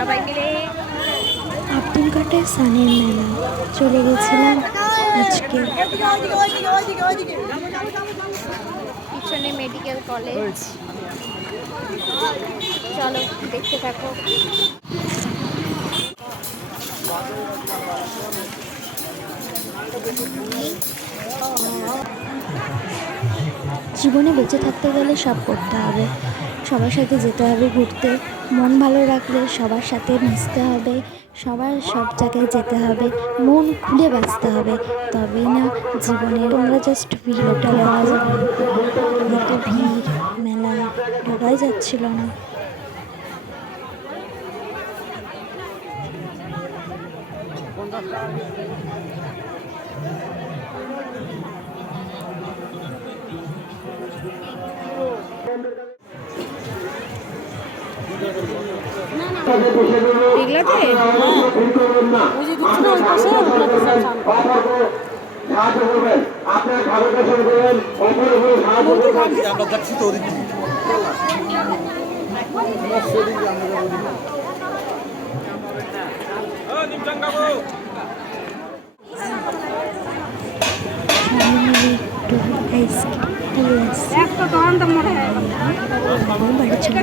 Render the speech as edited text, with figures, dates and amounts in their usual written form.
সবাই মিলে আব্দুল কাদের সানের মেলা চলে গেছিলাম আজকে। পিছনে মেডিকেল কলেজ, চলো দেখতে থাকো। জীবনে বেঁচে থাকতে গেলে সব করতে হবে, সবার সাথে যেতে হবে ঘুরতে, মন ভালো রাখলে সবার সাথে মিশতে হবে, সবার সব জায়গায় যেতে হবে, মন খুলে বাঁচতে হবে, তবেই না জীবনে। তোমরা জাস্ট ভিড়টা দেখো, এত ভিড়, মেলায় ঢোকাই যাচ্ছিল না। আইসক্রিম বাড়ি চলে